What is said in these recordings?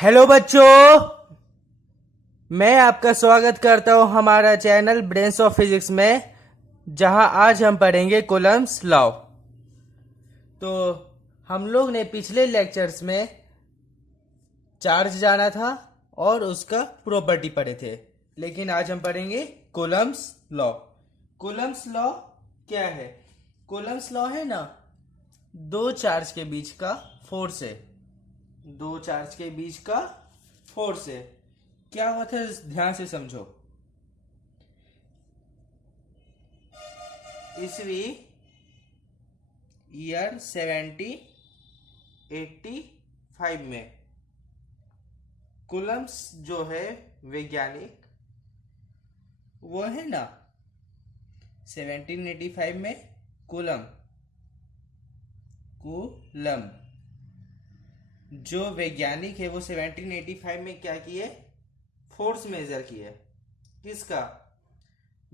Hello बच्चों, मैं आपका स्वागत करता हूं हमारा चैनल ब्रेन्स ऑफ फिजिक्स में, जहां आज हम पढ़ेंगे कूलम्ब्स लॉ। तो हम लोग ने पिछले लेक्चर्स में चार्ज जाना था और उसका प्रॉपर्टी पढ़े थे, लेकिन आज हम पढ़ेंगे कूलम्ब्स लॉ। कूलम्ब्स लॉ क्या है? कूलम्ब्स लॉ है ना, दो चार्ज के बीच का फोर्स है। दो चार्ज के बीच का फोर्स है। क्या होता है, ध्यान से समझो। ईस्वी ईयर 1785 में कूलम्ब्स जो है वैज्ञानिक, वो है ना 1785 में कूलम कूलम जो वैज्ञानिक है वो 1785 में क्या किए? फोर्स मेजर किए। किसका?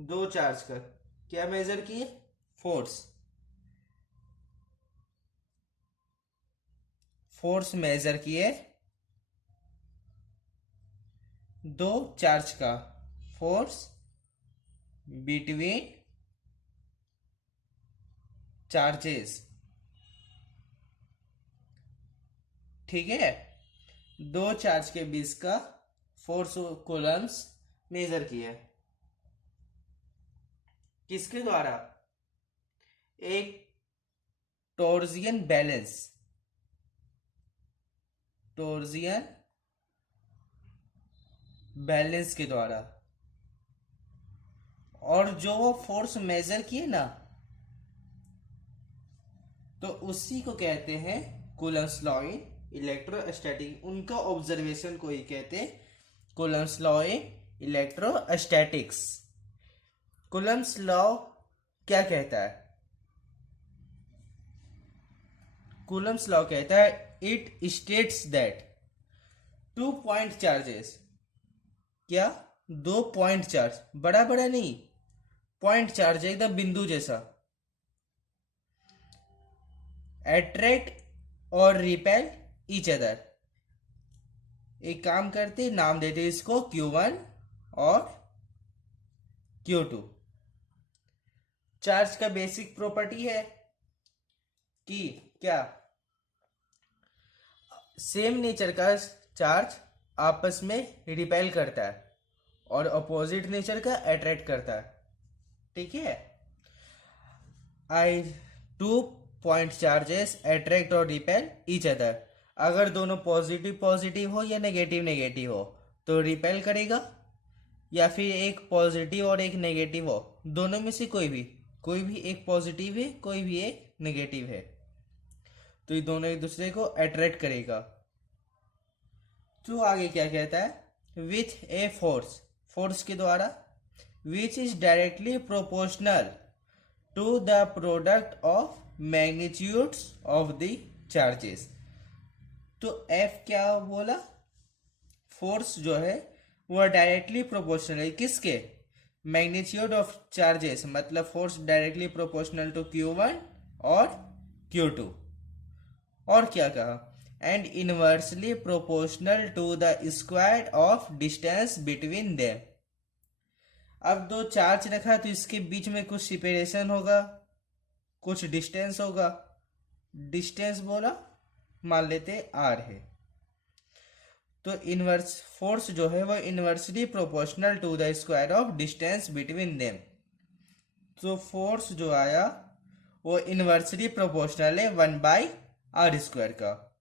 दो चार्ज का। क्या मेजर किए? फोर्स। फोर्स मेजर किए दो चार्ज का। Force between charges. ठीक है, दो चार्ज के बीच का फोर्स कूलम्ब्स मेजर किया। किसके द्वारा? एक टॉर्जियन बैलेंस, टॉर्जियन बैलेंस के द्वारा। और जो वो फोर्स मेजर किए ना, तो उसी को कहते हैं कूलम्ब्स लॉ इन इलेक्ट्रोस्टैटिक। उनका ऑब्जर्वेशन को ही कहते हैं Coulomb's law in electrostatics. Coulomb's law क्या कहता है? कूलम्ब्स लॉ कहता है it states that two point charges. क्या? दो पॉइंट चार्ज, बड़ा बड़ा नहीं, पॉइंट चार्ज एकदम बिंदु जैसा, अट्रैक्ट और रिपेल ईच अदर। एक काम करते, नाम देते इसको Q1 और Q2। चार्ज का बेसिक प्रॉपर्टी है कि क्या? सेम नेचर का चार्ज आपस में रिपेल करता है और अपोजिट नेचर का अट्रैक्ट करता है। ठीक है, आई टू पॉइंट चार्जेस अट्रैक्ट और रिपेल ईच अदर। अगर दोनों पॉजिटिव पॉजिटिव हो या नेगेटिव नेगेटिव हो तो रिपेल करेगा, या फिर एक पॉजिटिव और एक नेगेटिव हो, दोनों में से कोई भी एक पॉजिटिव है, कोई भी एक नेगेटिव है, तो ये दोनों एक दूसरे को अट्रैक्ट करेगा। तो आगे क्या कहता है? विथ ए फोर्स, फोर्स के द्वारा, which is directly proportional to the product of magnitudes of the charges. तो F क्या बोला? फोर्स जो है वो डायरेक्टली प्रोपोर्शनल है किसके? मैग्नीट्यूड ऑफ चार्जेस, मतलब force directly proportional to Q1 और Q2। और क्या कहा? And inversely proportional to the square of distance between them. अब दो चार्ज रखा तो इसके बीच में कुछ सेपरेशन होगा, कुछ डिस्टेंस होगा। डिस्टेंस बोला, मान लेते R है, तो इनवर्स फोर्स जो है वो inversely proportional to the square of distance between them. तो फोर्स जो आया वो इनवर्सली प्रोपोर्शनल है 1/r² का।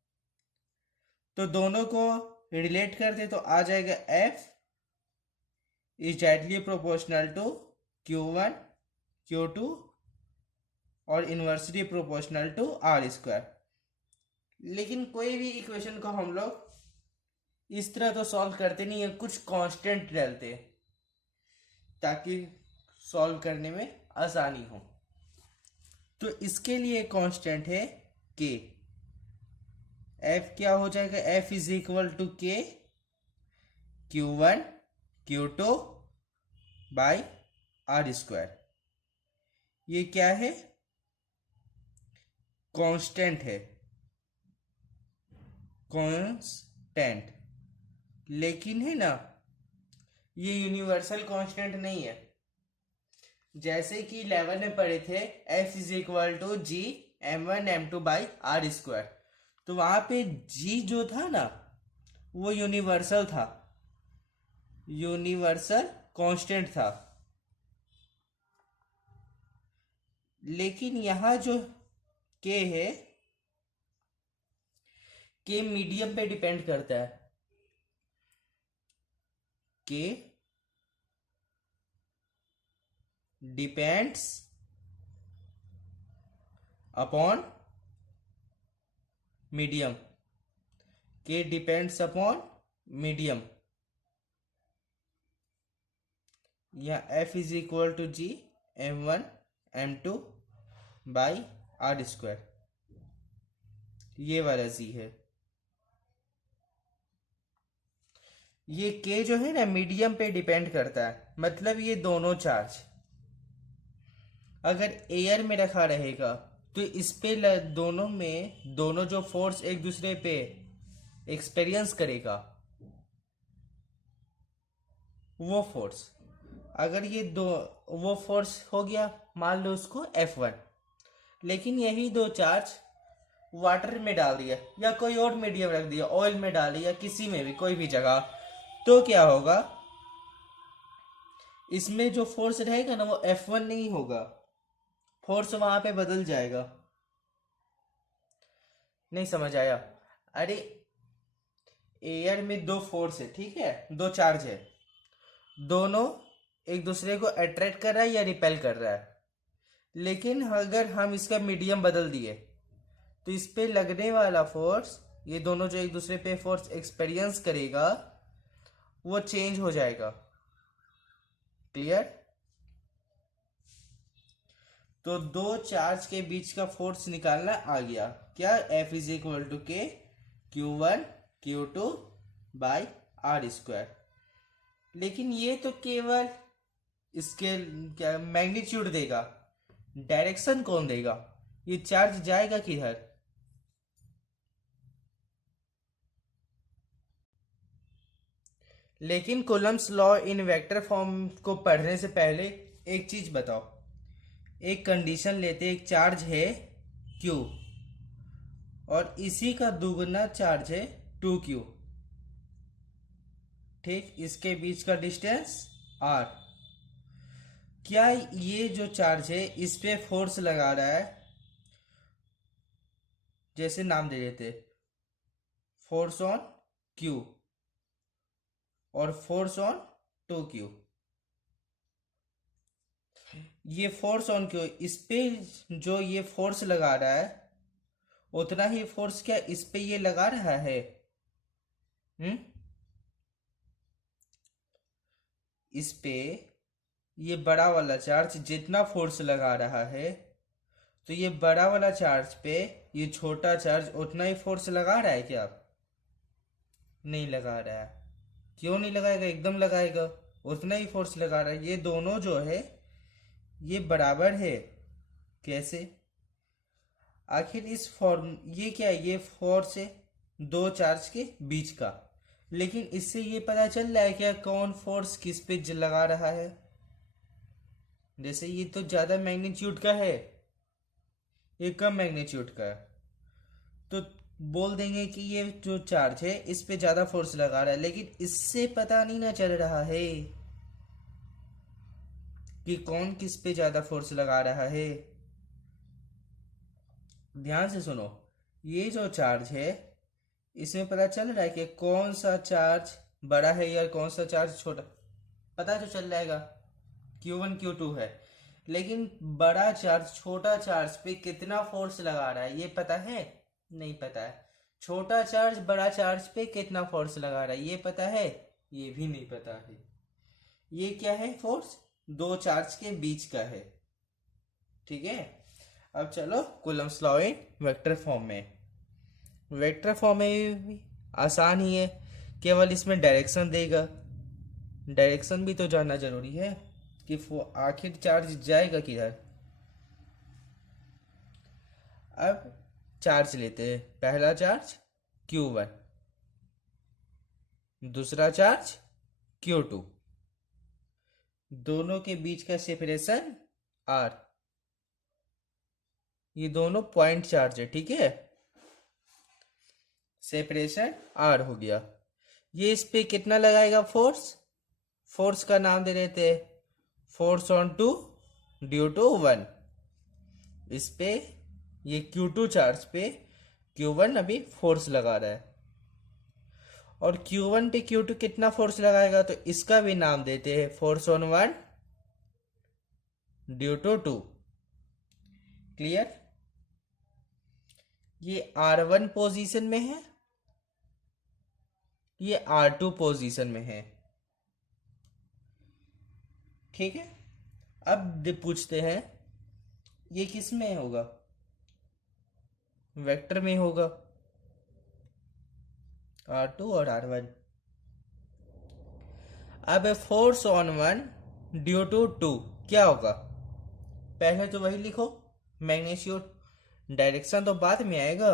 तो दोनों को रिलेट कर दे तो आ जाएगा F is directly proportional to Q1 Q2 और इनवर्सली प्रोपोर्शनल टू R²। लेकिन कोई भी इक्वेशन को हम लोग इस तरह तो सॉल्व करते नहीं है, कुछ कांस्टेंट डालते ताकि सॉल्व करने में आसानी हो। तो इसके लिए कांस्टेंट है K। F क्या हो जाएगा? F is equal to K Q1 Q2 by R²। ये क्या है? कांस्टेंट है, कांस्टेंट। लेकिन है ना, ये यूनिवर्सल कांस्टेंट नहीं है। जैसे कि 11 में पढ़े थे F is equal to G m1 m2 by R square, तो वहां पे जी जो था ना वो यूनिवर्सल था, यूनिवर्सल कांस्टेंट था। लेकिन यहाँ जो के है, के मीडियम पे डिपेंड करता है। K depends upon medium, K depends upon medium, या F is equal to G m1 m2 by R square, ये वाला जी है। ये के जो है ना मीडियम पे डिपेंड करता है, मतलब ये दोनों चार्ज अगर एयर में रखा रहेगा तो इस पे दोनों में दोनों जो फोर्स एक दूसरे पे एक्सपीरियंस करेगा, वो फोर्स, अगर ये दो, वो फोर्स हो गया मान लो उसको F1। लेकिन यही दो चार्ज वाटर में डाल दिया या कोई और मीडियम रख दिया, ऑयल में डाल दिया, किसी में भी कोई भी जगह, तो क्या होगा, इसमें जो फोर्स रहेगा ना वो F1 नहीं होगा, फोर्स वहां पे बदल जाएगा। नहीं समझ आया? अरे एयर में दो फोर्स है, ठीक है, दो चार्ज है, दोनों एक दूसरे को अट्रैक्ट कर रहा है या रिपेल कर रहा है। लेकिन अगर हम इसका मीडियम बदल दिए तो इस पे लगने वाला फोर्स, ये दोनों जो एक दूसरे पे फोर्स एक्सपीरियंस करेगा वो चेंज हो जाएगा। क्लियर? तो दो चार्ज के बीच का फोर्स निकालना आ गया क्या, F इज इक्वल टू के Q1 Q2 by R square. लेकिन ये तो केवल इसके क्या मैग्नीट्यूड देगा, डायरेक्शन कौन देगा, ये चार्ज जाएगा किधर? लेकिन Coulomb's law in vector form को पढ़ने से पहले एक चीज बताओ, एक कंडीशन लेते, एक चार्ज है Q और इसी का दुगना चार्ज है 2Q, ठीक, इसके बीच का डिस्टेंस R। क्या ये जो चार्ज है इस पे फोर्स लगा रहा है, जैसे नाम दे देते फोर्स ऑन Q और फोर्स ऑन 2Q, ये फोर्स ऑन Q, इस पे जो ये फोर्स लगा रहा है उतना ही फोर्स क्या इस पे ये लगा रहा है? हम्म, इस पे ये बड़ा वाला चार्ज जितना फोर्स लगा रहा है, तो ये बड़ा वाला चार्ज पे ये छोटा चार्ज उतना ही फोर्स लगा रहा है क्या? नहीं लगा रहा है। क्यों नहीं लगाएगा, एकदम लगाएगा, उतना ही फोर्स लगा रहा है। ये दोनों जो है ये बराबर है। कैसे? आखिर इस फॉर्म, ये क्या है, ये फोर्स है दो चार्ज के बीच का, लेकिन इससे ये पता चल रहा है क्या कौन फोर्स किस पे लगा रहा है? जैसे ये तो ज्यादा मैग्नीट्यूड का है, ये कम मैग्नीट्यूड का है, तो बोल देंगे कि ये जो चार्ज है इस पे ज्यादा फोर्स लगा रहा है, लेकिन इससे पता नहीं ना चल रहा है कि कौन किस पे ज्यादा फोर्स लगा रहा है। ध्यान से सुनो, ये जो चार्ज है इसमें पता चल रहा है कि कौन सा चार्ज बड़ा है या कौन सा चार्ज छोटा, पता तो चल जाएगा Q1 Q2 है। लेकिन बड़ा चार्ज छोटा चार्ज पे कितना फोर्स लगा रहा है ये पता है? नहीं पता है। छोटा चार्ज बड़ा चार्ज पे कितना फोर्स लगा रहा है ये पता है? ये भी नहीं पता है। ये क्या है, फोर्स दो चार्ज के बीच का है। ठीक है, अब चलो Coulomb's law in vector form में। वेक्टर फॉर्म में भी आसान ही है, केवल इसमें डायरेक्शन देगा, डायरेक्शन भी तो जानना जरूरी है कि आखिर चार्ज जाएगा किधर। अब चार्ज लेते हैं, पहला चार्ज Q1, दूसरा चार्ज Q2, दोनों के बीच का सेपरेशन R। ये दोनों पॉइंट चार्ज है, ठीक है। सेपरेशन R हो गया। ये इस पे कितना लगाएगा फोर्स? फोर्स का नाम दे देते हैं force on two due to 1। इस पे ये Q2 चार्ज पे Q1 अभी फोर्स लगा रहा है, और Q1 पे Q2 कितना फोर्स लगाएगा, तो इसका भी नाम देते हैं force on 1 due to 2। Clear? ये R1 पोजीशन में है, ये R2 पोजीशन में है, ठीक है। अब पूछते हैं ये किस में होगा? वेक्टर में होगा, R2 और R1। अब फोर्स ऑन 1 ड्यू टू 2 क्या होगा? पहले तो वही लिखो, मैग्नीट्यूड। डायरेक्शन तो बाद में आएगा,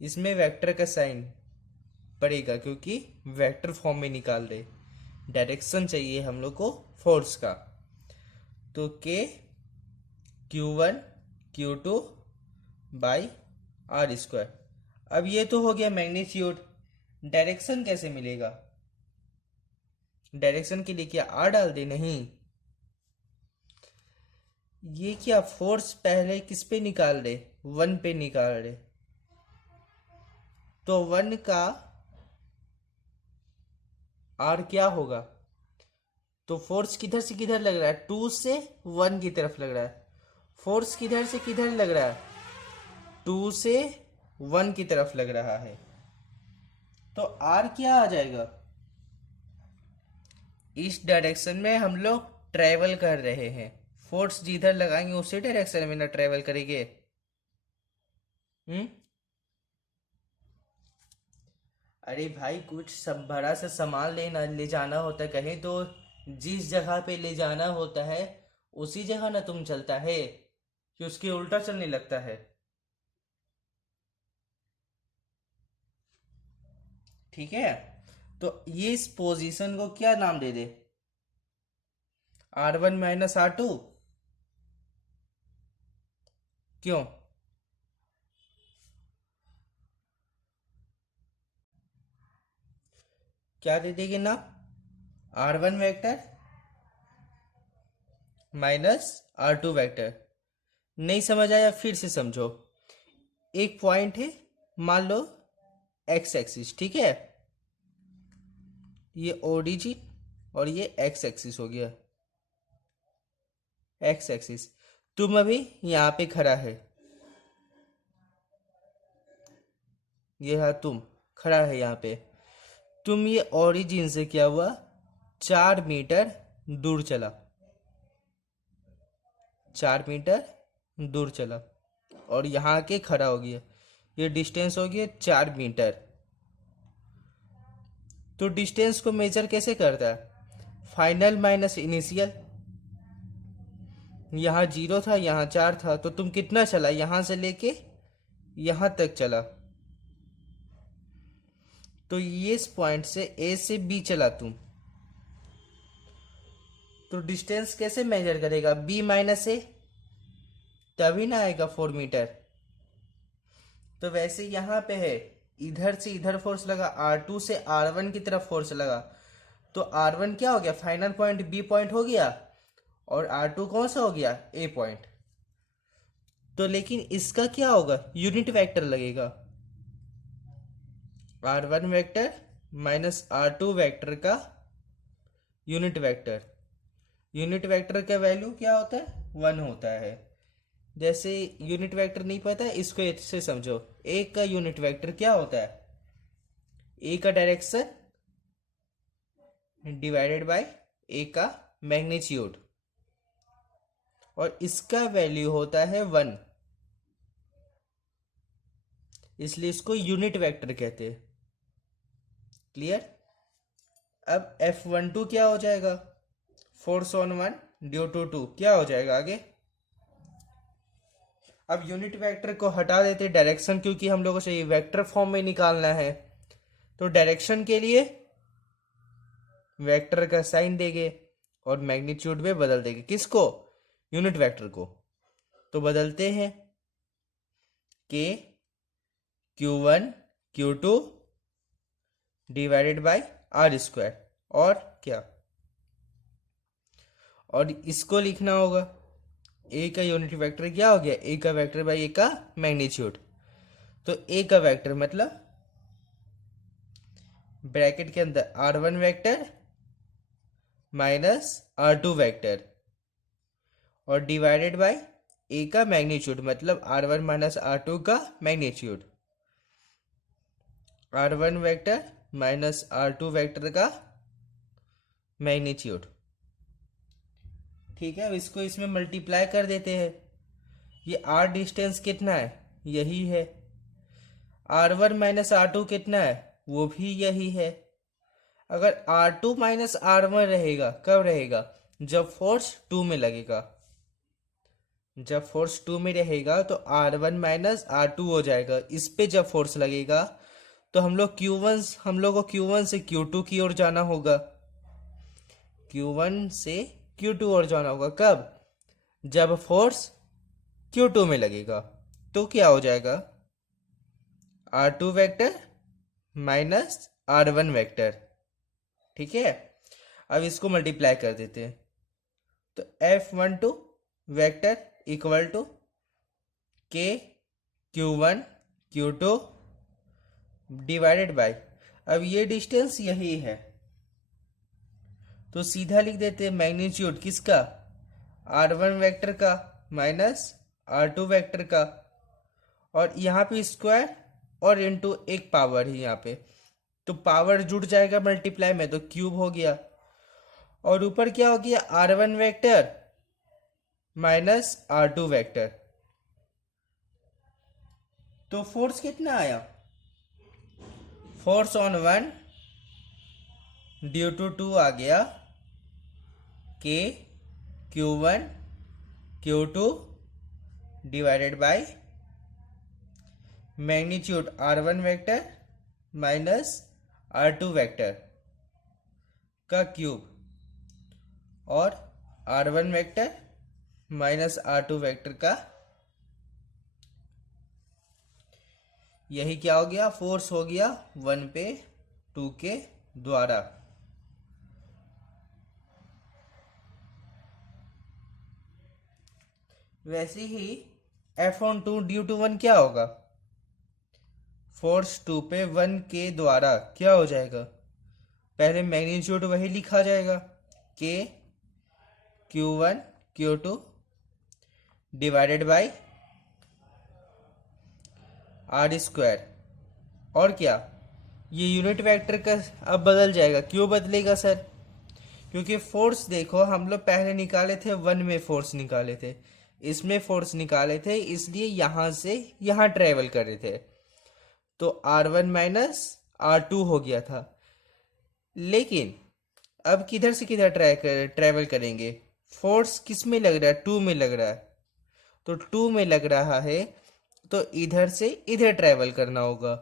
इसमें वेक्टर का साइन पड़ेगा क्योंकि वेक्टर फॉर्म में निकाल रहे। डायरेक्शन चाहिए हम लोग को फोर्स का, तो के Q1 Q2 by R square. अब ये तो हो गया मैग्नीट्यूड। डायरेक्शन कैसे मिलेगा? डायरेक्शन के लिए क्या R डाल दे? नहीं, ये क्या फोर्स पहले किस पे निकाल रहे? 1 पे निकाल रहे, तो 1 का R क्या होगा? तो फोर्स किधर से किधर लग रहा है? 2 से 1 की तरफ लग रहा है। फोर्स किधर से किधर लग रहा है? 2 से 1 की तरफ लग रहा है, तो R क्या आ जाएगा? इस डायरेक्शन में हम लोग ट्रेवल कर रहे हैं, फोर्स जिधर लगाएंगे उसी डायरेक्शन में ना ट्रेवल करेंगे। अरे भाई, कुछ सब बड़ा सा सामान लेना ले जाना होता है कहीं, तो जिस जगह पे ले जाना होता है उसी जगह ना तुम चलता है, कि उसके उल्टा चलने लगता है, ठीक है। तो ये इस पोजीशन को क्या नाम दे दे? R1 minus R2। क्यों? क्या दे देगी ना? R1 vector minus R2 vector. नहीं समझ आया? फिर से समझो। एक पॉइंट है, मान लो एक्स एक्सिस, ठीक है। ये ओरिजिन और ये एक्स एक्सिस हो गया। एक्स एक्सिस, तुम अभी यहाँ पे खड़ा है, ये है तुम खड़ा है यहाँ पे। तुम ये ओरिजिन से क्या हुआ? 4 मीटर दूर चला, 4 मीटर दूर चला, और यहाँ के खड़ा हो गया। ये डिस्टेंस हो गया 4 मीटर। तो डिस्टेंस को मेजर कैसे करता है? Final minus initial. यहाँ 0 था, यहाँ 4 था, तो तुम कितना चला? यहाँ से लेके यहाँ तक चला, तो ये इस पॉइंट से ए से बी चला तुम, तो डिस्टेंस कैसे मेजर करेगा? बी माइनस ए, तभी ना आएगा 4 मीटर। तो वैसे यहाँ पे है, इधर से इधर फोर्स लगा, R2 से R1 की तरफ फोर्स लगा, तो R1 क्या हो गया? फाइनल पॉइंट बी पॉइंट हो गया, और R2 कौन सा हो गया? ए पॉइंट। तो लेकिन इसका क्या होगा? यूनिट वेक्टर लगेगा, R1 vector minus R2 vector का यूनिट वेक्टर। यूनिट वेक्टर का वैल्यू क्या होता है? 1 होता है। जैसे यूनिट वेक्टर नहीं पता, इसको इससे समझो। ए का यूनिट वेक्टर क्या होता है? ए का डायरेक्शन डिवाइडेड बाय ए का मैग्नीट्यूड, और इसका वैल्यू होता है 1, इसलिए इसको यूनिट वेक्टर कहते हैं। क्लियर? अब F12 क्या हो जाएगा? फोर्स ऑन 1 ड्यू टू 2 क्या हो जाएगा आगे? अब यूनिट वेक्टर को हटा देते डायरेक्शन, क्योंकि हम लोगों को ये वेक्टर फॉर्म में निकालना है। तो डायरेक्शन के लिए वेक्टर का साइन देंगे और मैग्नीट्यूड में बदल देंगे। किसको? यूनिट वेक्टर को। तो बदलते हैं के Q1 Q2 divided bye R square. और क्या? और इसको लिखना होगा, ए का यूनिट वेक्टर क्या हो गया? ए का वेक्टर बाय ए का मैग्नीट्यूड। तो ए का वेक्टर मतलब ब्रैकेट के अंदर R1 vector minus R2 vector और डिवाइडेड बाय ए का मैग्नीट्यूड मतलब R1 माइनस R2 का magnitude. R1 vector minus R2 vector का मैग्नीट्यूड। ठीक है, अब इसको इसमें मल्टीप्लाई कर देते हैं। ये R डिस्टेंस कितना है? यही है। R1 माइनस R2 कितना है? वो भी यही है। अगर R2 माइनस R1 रहेगा, कब रहेगा? जब फोर्स 2 में लगेगा। जब फोर्स 2 में रहेगा तो R1 माइनस R2 हो जाएगा। इस पे जब फोर्स लगेगा तो हम लोग को Q1 से Q2 की ओर जाना होगा। Q1 से Q2 और जाना होगा। कब? जब फोर्स Q2 में लगेगा। तो क्या हो जाएगा? R2 vector minus R1 vector. ठीक है, अब इसको मल्टीप्लाई कर देते हैं। तो F12 वेक्टर इक्वल टू के Q1 Q2 डिवाइडेड बाय, अब ये डिस्टेंस यही है तो सीधा लिख देते हैं मैग्नीट्यूड किसका? R1 वेक्टर का माइनस R2 वेक्टर का, और यहाँ पे स्क्वायर और इनटू एक पावर ही यहाँ पे, तो पावर जुड़ जाएगा मल्टीप्लाई में तो क्यूब हो गया। और ऊपर क्या हो गया? R1 vector minus R2 vector. तो फोर्स कितना आया? फोर्स ऑन 1 ड्यू टू 2 आ गया K Q1 Q2 divided by magnitude R1 vector minus R2 vector का क्यूब और R1 vector minus R2 vector का, यही क्या हो गया? फोर्स हो गया 1 पे 2 के द्वारा। वैसे ही F12 ड्यू टू 1 क्या होगा? फोर्स 2 पे 1 के द्वारा क्या हो जाएगा? पहले मैग्नीट्यूड वही लिखा जाएगा के Q1 Q2 divided bye R square. और क्या? ये यूनिट वेक्टर का अब बदल जाएगा। क्यों बदलेगा सर? क्योंकि फोर्स देखो, हम लोग पहले निकाले थे 1 में फोर्स निकाले थे, इसमें फोर्स निकाले थे, इसलिए यहां से यहां ट्रेवल कर रहे थे तो R1 माइनस R2 हो गया था। लेकिन अब किधर से किधर ट्रेवल करेंगे? फोर्स किस में लग रहा है? 2 में लग रहा है। तो 2 में लग रहा है तो इधर से इधर ट्रेवल करना होगा।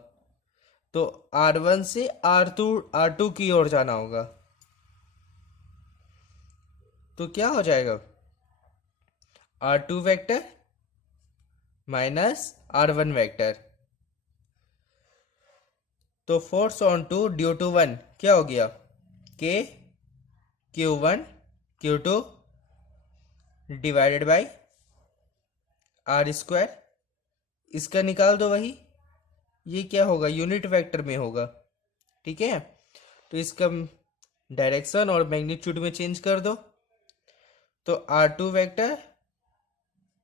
तो R1 से R2 की ओर जाना होगा। तो क्या हो जाएगा? R2 vector minus R1 vector. तो फोर्स ऑन 2 ड्यू टू 1 क्या हो गया? K Q1 Q2 divided bye R square. इसका निकाल दो वही, ये क्या होगा? यूनिट वेक्टर में होगा। ठीक है, तो इसका डायरेक्शन और मैग्नीट्यूड में चेंज कर दो। तो R2 vector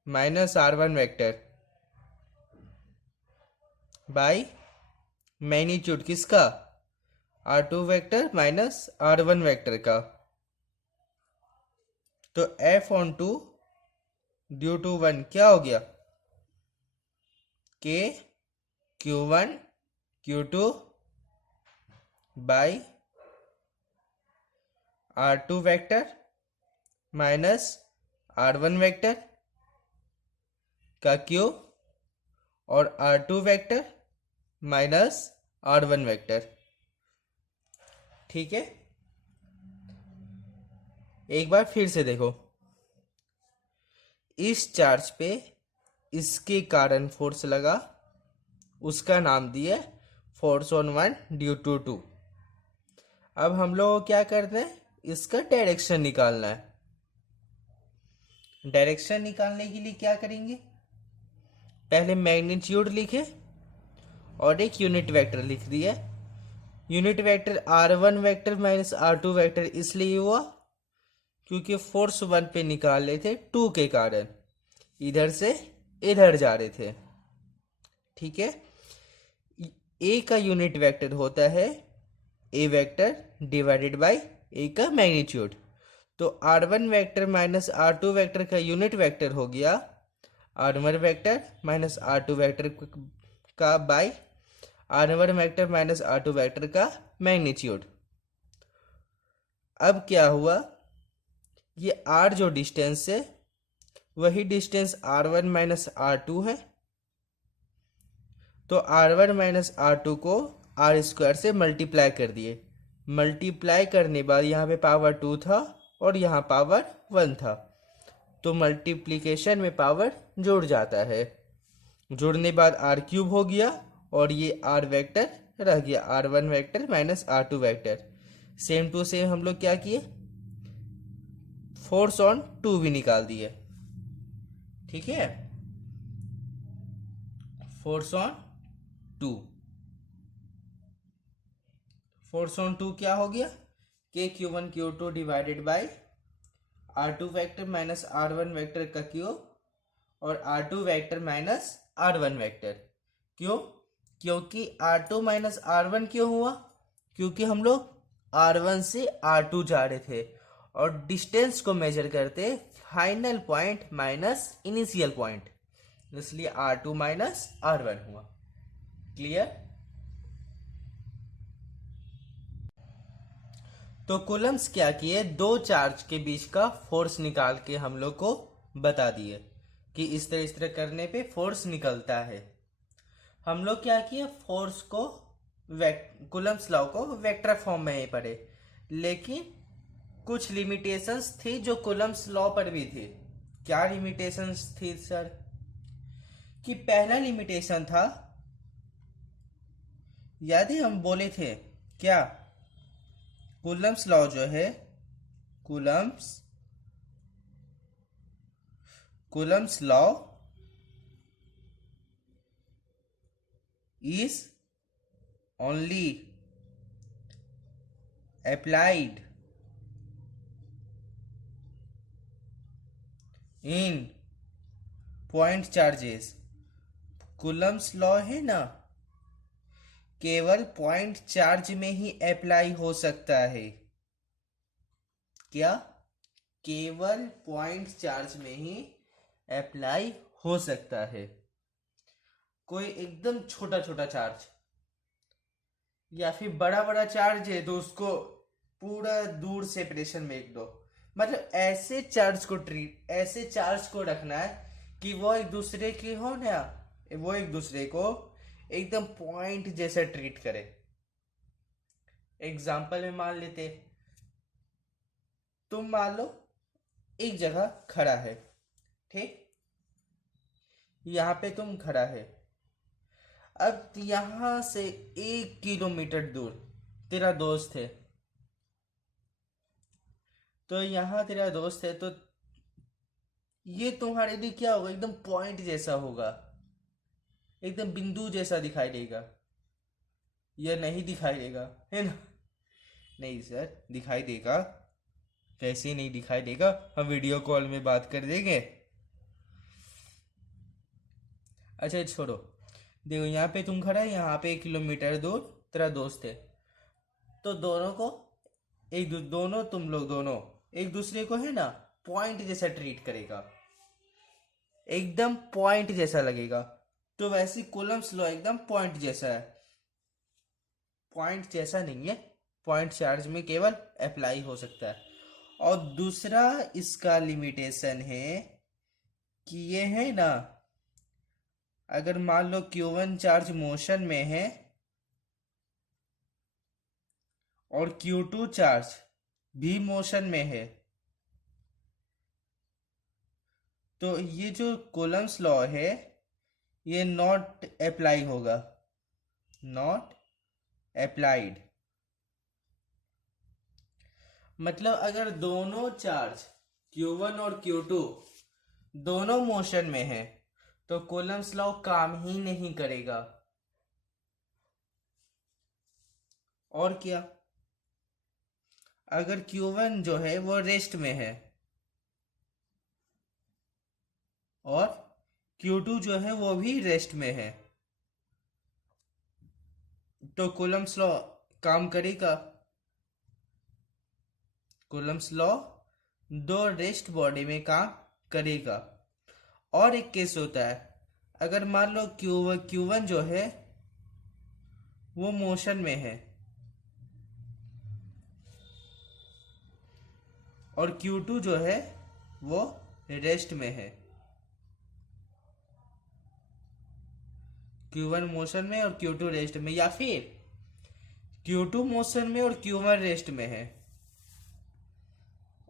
minus R1 vector by magnitude किसका? R2 vector minus R1 vector का। तो F12 ड्यू टू 1 क्या हो गया? K Q1 Q2 by R2 vector minus R1 vector का क्यू और R2 vector minus R1 vector. ठीक है, एक बार फिर से देखो, इस चार्ज पे इसके कारण फोर्स लगा, उसका नाम दिया force on one due to two. अब हम लोग को क्या करना है, इसका डायरेक्शन निकालना है। डायरेक्शन निकालने के लिए क्या करेंगे, पहले मैग्नीट्यूड लिखे और एक यूनिट वेक्टर लिख दिया। Unit vector R1 vector minus R2 vector इसलिए हुआ क्योंकि फोर्स वन पे निकाल रहे थे टू के कारण, इधर से इधर जा रहे थे। ठीक है, ए का यूनिट वेक्टर होता है A vector divided by A का मैग्नीट्यूड। तो R1 vector minus R2 vector का यूनिट वेक्टर हो गया R1 vector minus R2 vector का by R1 vector minus R2 vector का मैग्नीट्यूड। अब क्या हुआ, ये R जो डिस्टेंस है वही डिस्टेंस R1 माइनस R2 है, तो R1 माइनस R2 को R स्क्वायर से मल्टीप्लाई कर दिए। मल्टीप्लाई करने बाद यहाँ पे पावर 2 था और यहाँ पावर 1 था, तो मल्टीप्लिकेशन में पावर जुड़ जाता है। जुड़ने बाद R क्यूब हो गया और ये R वेक्टर रह गया, R1 vector minus R2 vector. Same to same हम लोग क्या किए, फोर्स ऑन टू भी निकाल दिए। ठीक है, force on two, force on two क्या हो गया, K Q1 Q2 divided by R2 vector minus R1 vector का क्यूब और R2 vector minus R1 vector. क्यों, क्योंकि R2 माइनस R1 क्यों हुआ, क्योंकि हम लोग R1 से R2 जा रहे थे और डिस्टेंस को मेजर करते final point minus initial point, इसलिए R2 माइनस R1 हुआ। क्लियर। तो कूलम्स क्या किए, दो चार्ज के बीच का फोर्स निकाल के हम लोग को बता दिए कि इस तरह करने पे फोर्स निकलता है। हम लोग क्या किए, फोर्स को कूलम्स लॉ को वेक्टर फॉर्म में ही पढ़े, लेकिन कुछ लिमिटेशंस थी जो कूलम्स लॉ पर भी थी। क्या लिमिटेशंस थी सर, कि पहला लिमिटेशन था, यदि हम बोले थे क्या, कूलम्स लॉ जो है, Coulomb's law is only applied in point charges। Coulomb's law है ना, केवल पॉइंट चार्ज में ही अप्लाई हो सकता है। क्या, केवल पॉइंट चार्ज में ही अप्लाई हो सकता है। कोई एकदम छोटा छोटा चार्ज या फिर बड़ा बड़ा चार्ज है तो उसको पूरा दूर सेपरेशन में एक दो, मतलब ऐसे चार्ज को रखना है कि वो एक दूसरे की हो ना, वो एक दूसरे को एकदम पॉइंट जैसा ट्रीट करे। एग्जाम्पल में मान लेते, तुम मान लो एक जगह खड़ा है, ठीक, यहाँ पे तुम खड़ा है। अब यहां से 1 किलोमीटर दूर तेरा दोस्त है, तो यहां तेरा दोस्त है, तो ये तुम्हारे लिए क्या होगा, एकदम पॉइंट जैसा होगा, एकदम बिंदु जैसा दिखाई देगा, या नहीं दिखाई देगा, है ना। नहीं सर, दिखाई देगा, कैसे नहीं दिखाई देगा, हम वीडियो कॉल में बात कर देंगे। अच्छा छोड़ो, देखो यहाँ पे तुम खड़ा है, यहाँ पे 1 किलोमीटर दूर तेरा दोस्त है, तो दोनों को दोनों तुम लोग दोनों एक दूसरे को है ना पॉइंट जैसा ट्रीट करेगा, एकदम पॉइंट जैसा लगेगा। तो वैसे कूलम्स लॉ एकदम पॉइंट जैसा है, पॉइंट जैसा नहीं है, पॉइंट चार्ज में केवल अप्लाई हो सकता है। और दूसरा इसका लिमिटेशन है कि ये है ना, अगर मान लो Q1 चार्ज मोशन में है और Q2 चार्ज भी मोशन में है, तो ये जो कूलम्स लॉ है ये नॉट अप्लाई होगा, नॉट अप्लाइड। मतलब अगर दोनों चार्ज Q1 और Q2 दोनों मोशन में है तो कूलम्स लॉ काम ही नहीं करेगा। और क्या, अगर Q1 जो है वो रेस्ट में है और Q2 जो है वो भी रेस्ट में है, तो कूलम्स लॉ काम करेगा। कूलम्स लॉ दो रेस्ट बॉडी में काम करेगा। और एक केस होता है, अगर मान लो Q1 जो है वो मोशन में है और Q2 जो है वो रेस्ट में है। Q1 मोशन में और Q2 रेस्ट में, या फिर Q2 मोशन में और Q1 रेस्ट में है।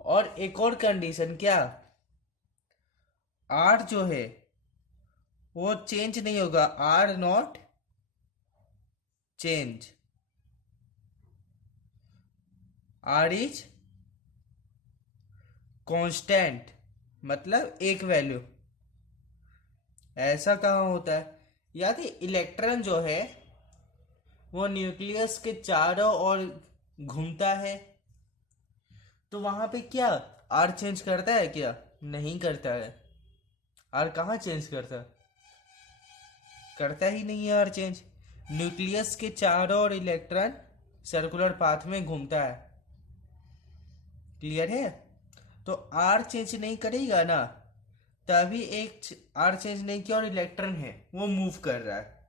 और एक और कंडीशन क्या, R जो है वो चेंज नहीं होगा, R not change, R is constant, मतलब एक वैल्यू। ऐसा कहाँ होता है, याद है इलेक्ट्रॉन जो है वो न्यूक्लियस के चारों ओर घूमता है, तो वहां पे क्या आर चेंज करता है क्या, नहीं करता है। आर कहाँ चेंज करता है, करता ही नहीं है आर चेंज। न्यूक्लियस के चारों ओर इलेक्ट्रॉन सर्कुलर पाथ में घूमता है, क्लियर है। तो आर चेंज नहीं करेगा ना, तभी एक आर चेंज नहीं किया और इलेक्ट्रॉन है वो मूव कर रहा है,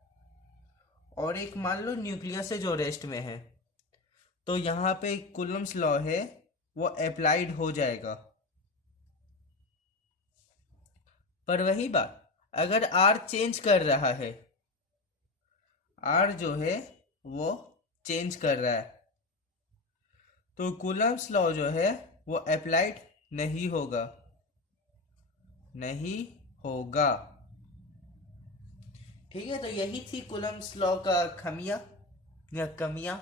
और एक मान लो न्यूक्लियस है जो रेस्ट में है, तो यहाँ पे कूलम्स लॉ है वो अप्लाइड हो जाएगा। पर वही बात, अगर आर चेंज कर रहा है, आर जो है वो चेंज कर रहा है, तो कूलम्स लॉ जो है वो अप्लाइड नहीं होगा, नहीं होगा। ठीक है, तो यही थी कूलम्स लॉ का खमिया या कमियां।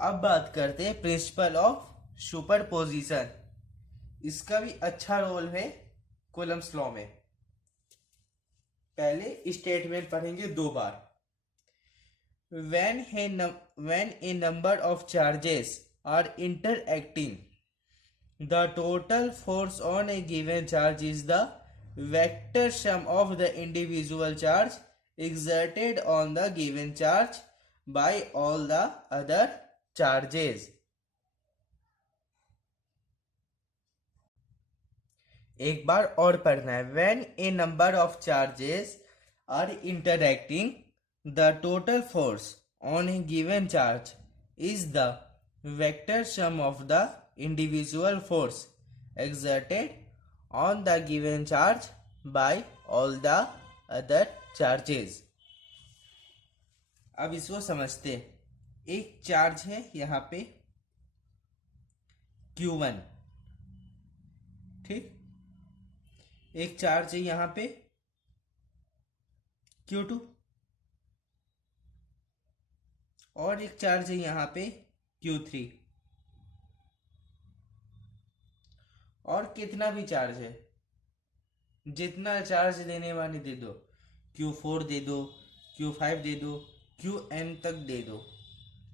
अब बात करते हैं प्रिंसिपल ऑफ सुपरपोजिशन। इसका भी अच्छा रोल है कूलम्स लॉ में। पहले स्टेटमेंट पढ़ेंगे दो बार। when a number of charges are interacting, the total force on a given charge is the vector sum of the individual charge exerted on the given charge by all the other charges. एक बार और पढ़ना है। When a number of charges are interacting, the total force on a given charge is the vector sum of the individual force exerted on the given charge by all the other charges. अब इसको समझते हैं। एक charge है यहाँ पे Q1, ठीक। एक चार्ज है यहाँ पे Q2 और एक चार्ज है यहाँ पे Q3। और कितना भी चार्ज है, जितना चार्ज देने वाले दे दो, Q4 दे दो, Q5 दे दो, Qn तक दे दो,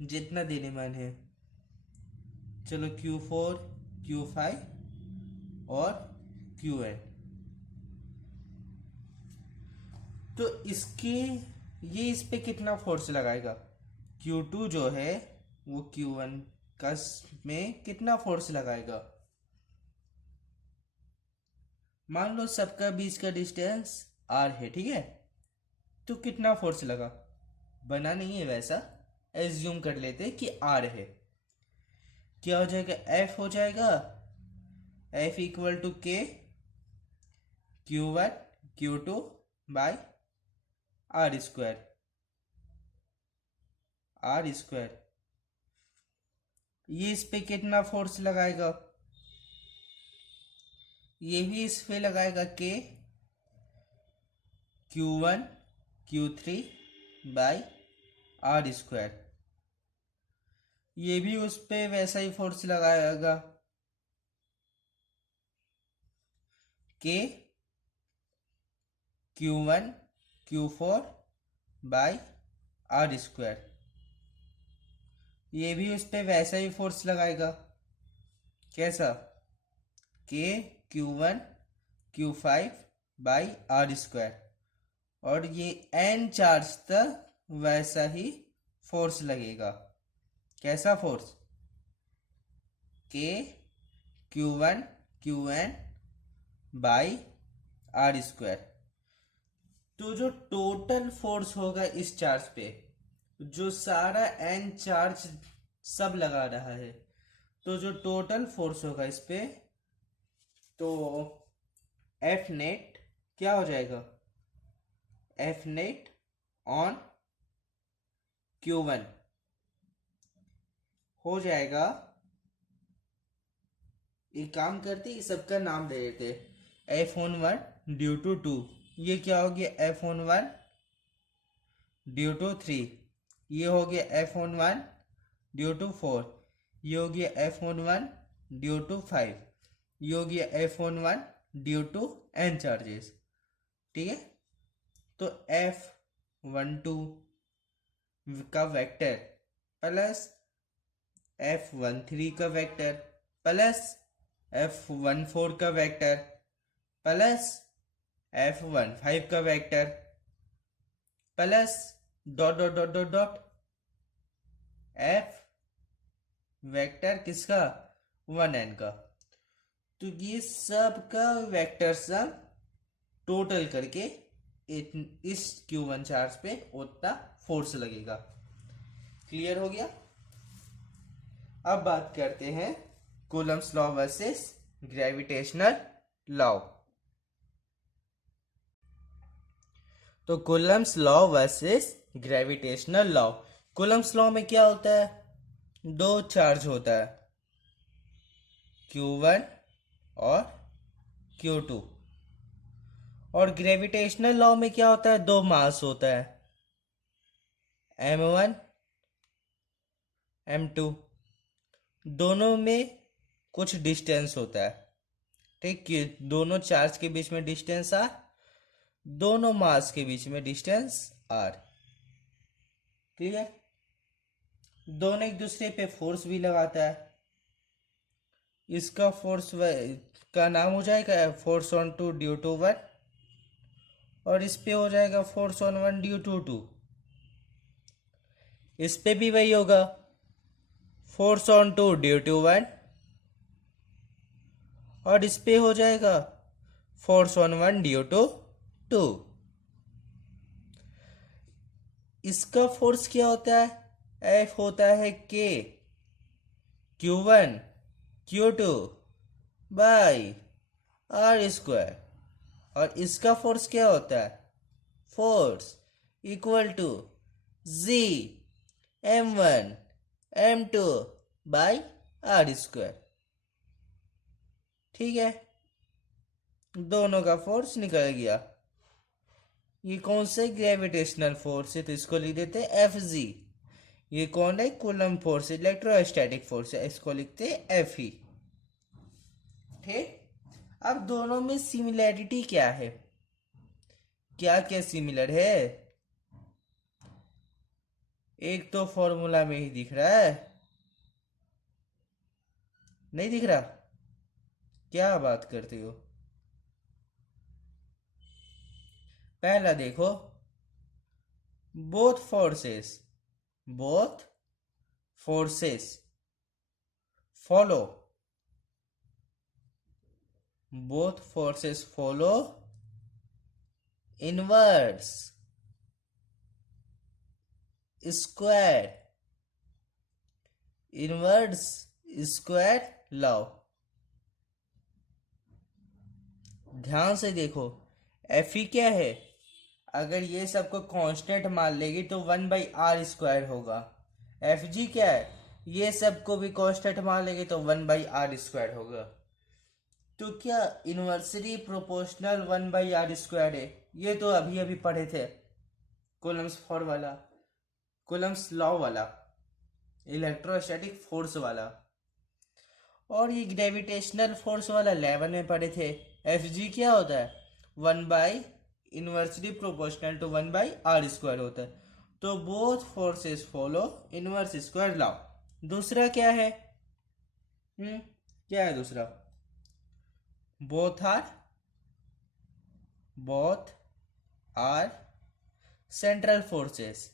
जितना देने मन है। चलो Q4, Q5 और Qn, तो इसके ये इस पे कितना फोर्स लगाएगा, Q2 जो है वो Q1 का में कितना फोर्स लगाएगा। मान लो सबका बीच का डिस्टेंस r है, ठीक है, तो कितना फोर्स लगा, बना नहीं है वैसा, एज्यूम कर लेते कि r है। क्या हो जाएगा, F हो जाएगा, F equal to K Q1 Q2 by R square. ये इस पे कितना फोर्स लगाएगा? ये भी इस पे लगाएगा के Q1 Q3 bye R square. ये भी उस पे वैसा ही फोर्स लगाएगा के Q1 Q4 bye R square. ये भी उस पे वैसा ही फोर्स लगाएगा। कैसा? के Q1 Q5 by R square. और ये एन चार्ज तक वैसा ही फोर्स लगेगा। कैसा फोर्स? के Q1 QN by R square. तो जो टोटल फोर्स होगा इस चार्ज पे, जो सारा एन चार्ज सब लगा रहा है, तो जो टोटल फोर्स होगा इस पे, तो एफ नेट क्या हो जाएगा? एफ नेट ऑन Q1 हो जाएगा। एक काम करते, इस सबका नाम दे देते, F11 ड्यू टू 2। ये क्या हो गया? F11 due to 3। ये हो गया F11 ड्यू टू 4। ये हो गया F11 ड्यू टू 5। ये हो गया F11 due to n charges. ठीक है, तो F12 का वेक्टर प्लस F13 का वेक्टर प्लस F14 का वेक्टर प्लस F15 का vector plus dot dot dot dot dot F vector किसका? 1n का। तो ये सब का वेक्टर सम टोटल करके इस Q1 चार्ज पे उतना फोर्स लगेगा। क्लियर हो गया? अब बात करते हैं Coulomb's law versus gravitational law. तो Coulomb's law versus gravitational law. Coulomb's law में क्या होता है? दो चार्ज होता है, Q1 और Q2। और ग्रेविटेशनल लॉ में क्या होता है? दो मास होता है, M1 M2। दोनों में कुछ डिस्टेंस होता है। ठीक है, दोनों चार्ज के बीच में डिस्टेंस R, दोनों मास के बीच में डिस्टेंस R। क्लियर? दोनों एक दूसरे पे फोर्स भी लगाता है। इसका फोर्स का नाम हो जाएगा फोर्स ऑन 2 ड्यू टू 1, और इस पे हो जाएगा फोर्स ऑन 1 ड्यू टू 2। इस पे भी वही होगा, फोर्स ऑन 2 ड्यू टू 1, और इस पे हो जाएगा फोर्स ऑन 1 ड्यू टू 2। इसका फोर्स क्या होता है? F होता है K Q1 Q2 by R square. और इसका फोर्स क्या होता है? Force equal to Z M1 M2 by R square. ठीक है, दोनों का फोर्स निकल गया। ये कौन से ग्रेविटेशनल फोर्स है? तो इसको लिख देते हैं Fg। ये कौन है? कूलम फोर्स, इलेक्ट्रोस्टैटिक फोर्स है, इसको लिखते हैं Fe। ठीक, अब दोनों में सिमिलैरिटी क्या है? क्या क्या सिमिलर है? एक तो फॉर्मूला में ही दिख रहा है, नहीं दिख रहा? क्या बात करते हो? पहला देखो, both forces follow, both forces follow inverse square law। ध्यान से देखो, एफ ई क्या है, अगर ये सबको कांस्टेंट मान लेगी तो 1/r² होगा। एफ जी क्या है, ये सबको भी कांस्टेंट मान लेगी तो 1/r² होगा। तो क्या इन्वर्सली प्रोपोर्शनल 1/r² है? ये तो अभी अभी पढ़े थे, कूलम्स फॉर वाला, कूलम्स लॉ वाला, इलेक्ट्रोस्टैटिक फोर्स वाला। और ये ग्रेविटेशनल फोर्स वाला 11 में पढ़े थे। एफ जी क्या होता है, 1/इनवर्सली प्रोपोर्शनल टू 1/r² होता है। तो both forces follow inverse square law. दूसरा क्या है, क्या है दूसरा, both are both are central forces,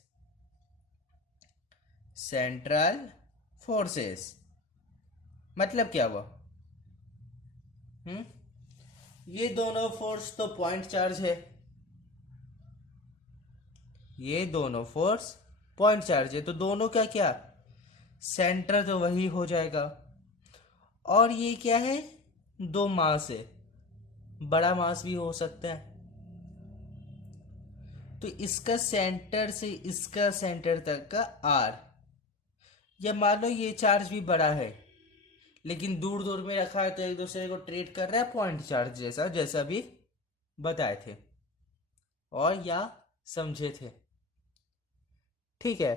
central forces मतलब क्या हुआ, हम्म ये दोनों फोर्स तो पॉइंट चार्ज है, ये दोनों फोर्स पॉइंट चार्ज है, तो दोनों का क्या, सेंटर तो वही हो जाएगा। और ये क्या है, दो मास है, बड़ा मास भी हो सकता है। तो इसका सेंटर से इसका सेंटर तक का आर, या मान लो ये चार्ज भी बड़ा है लेकिन दूर दूर में रखा है तो एक दूसरे को ट्रीट कर रहा है पॉइंट चार्ज जैसा, जैसा भी बताए थे और या समझे थे। ठीक है,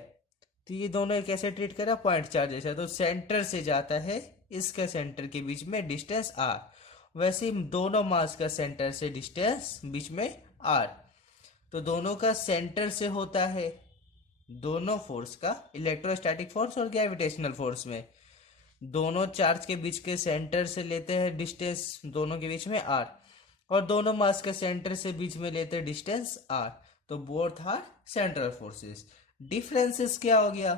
तो ये दोनों एक ऐसे ट्रीट कर रहा है पॉइंट चार्ज जैसा, तो सेंटर से जाता है, इसका सेंटर के बीच में डिस्टेंस आर, वैसे ही दोनों मास का सेंटर से डिस्टेंस बीच में आर। तो दोनों का सेंटर से होता है, दोनों फोर्स का, इलेक्ट्रोस्टैटिक फोर्स और ग्रेविटेशनल फोर्स में, दोनों चार्ज के बीच के सेंटर से लेते हैं डिस्टेंस दोनों के बीच में आर, और दोनों मास के सेंटर से बीच में लेते हैं डिस्टेंस आर। तो both are central forces. Differences क्या हो गया,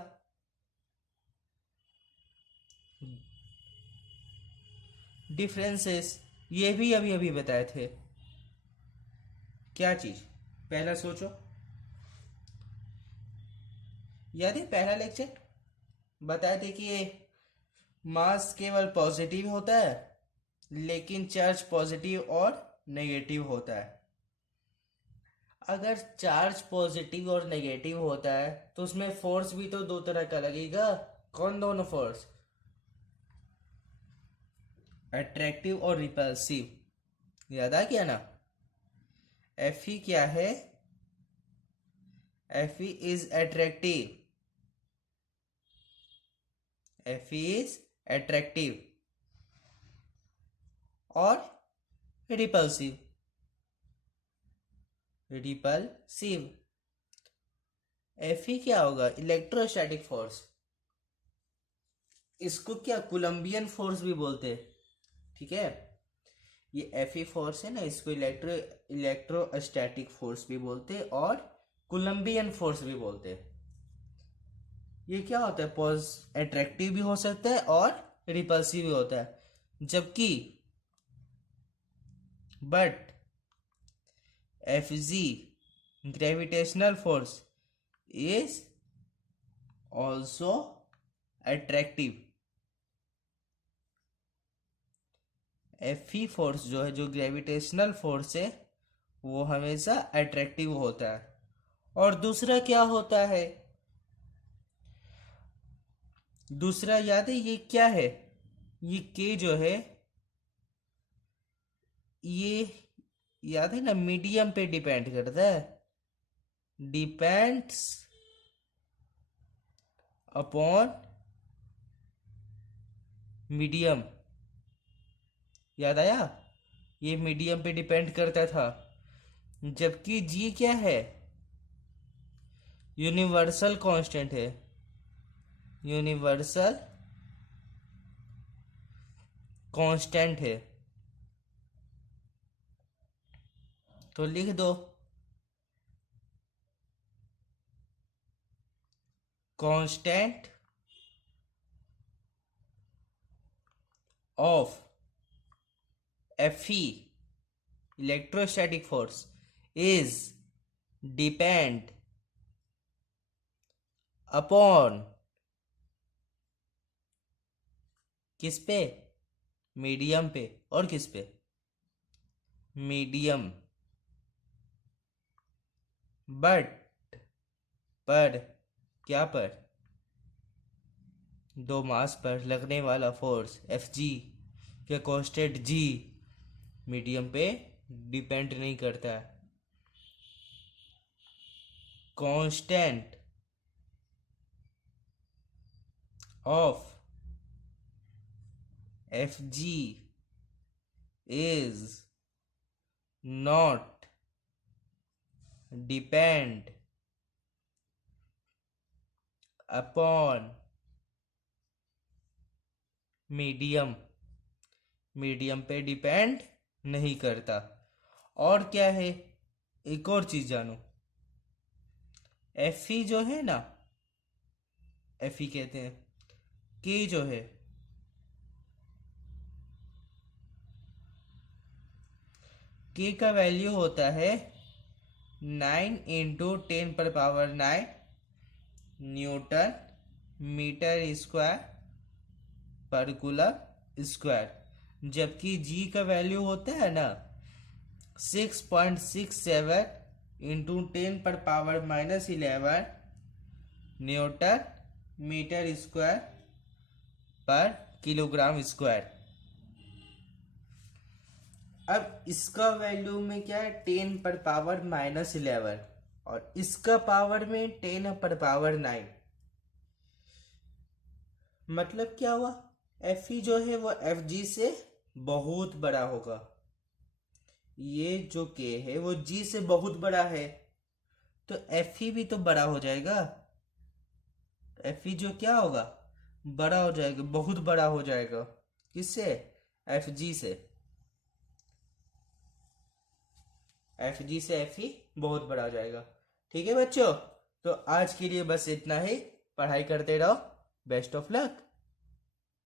डिफरेंसेस ये भी अभी अभी बताए थे। क्या चीज, पहला सोचो, याद है पहला लेक्चर बताए थे कि ये मास केवल पॉजिटिव होता है लेकिन चार्ज पॉजिटिव और नेगेटिव होता है। अगर चार्ज पॉजिटिव और नेगेटिव होता है तो उसमें फोर्स भी तो दो तरह का लगेगा। कौन दोनों फोर्स, अट्रैक्टिव और रिपल्सिव, याद आ गया ना। एफ ई क्या है, F E is attractive, F E is attractive और रिपल्सिव, रिपल्सिव। एफ ई क्या होगा, इलेक्ट्रोस्टैटिक फोर्स, इसको क्या कोलंबियन फोर्स भी बोलते हैं। ठीक है, ये एफ ई फोर्स है ना, इसको इलेक्ट्रोस्टैटिक फोर्स भी बोलते हैं और कोलंबियन फोर्स भी बोलते हैं। ये क्या होता है, पॉज अट्रैक्टिव भी हो सकता है और रिपल्सिव भी होता है। जबकि but F G gravitational force is also attractive. F E force जो है, जो ग्रेविटेशनल फोर्स है, वो हमेशा अट्रैक्टिव होता है। और दूसरा क्या होता है, दूसरा याद है ये क्या है, ये के जो है, ये याद है ना, मीडियम पे डिपेंड करता है, डिपेंड्स अपॉन मीडियम। याद आया, ये मीडियम पे डिपेंड करता था। जबकि जी क्या है, यूनिवर्सल कांस्टेंट है, यूनिवर्सल कांस्टेंट है। तो लिख दो, constant of F E electrostatic force is depend upon किस पे, मीडियम पे, और किस पे, मीडियम, बट पर क्या पर, दो मास पर लगने वाला फोर्स एफ जी या कांस्टेंट जी मीडियम पे डिपेंड नहीं करता है। Constant of F G is not depend upon medium, medium पे डिपेंड नहीं करता। और क्या है, एक और चीज जानो, एफ ई जो है ना, एफ ई कहते हैं, के जो है, के का वैल्यू होता है 9 × 10⁻⁹ न्यूटन मीटर स्क्वायर पर कूलम स्क्वायर, जबकि जी का वैल्यू होता है ना 6.67 × 10⁻⁻11 न्यूटन मीटर स्क्वायर पर किलोग्राम स्क्वायर। अब इसका वैल्यू में क्या है 10⁻⁻11 और इसका पावर में 10⁻9। मतलब क्या हुआ, एफ ई जो है वो एफ जी से बहुत बड़ा होगा, ये जो के है वो जी से बहुत बड़ा है, तो एफ ई भी तो बड़ा हो जाएगा। एफ ई जो क्या होगा, बड़ा हो जाएगा, बहुत बड़ा हो जाएगा। किससे, एफ जी से। एफ जी से एफ ई बहुत बड़ा हो जाएगा। ठीक है बच्चों, तो आज के लिए बस इतना ही। पढ़ाई करते रहो। Best of luck.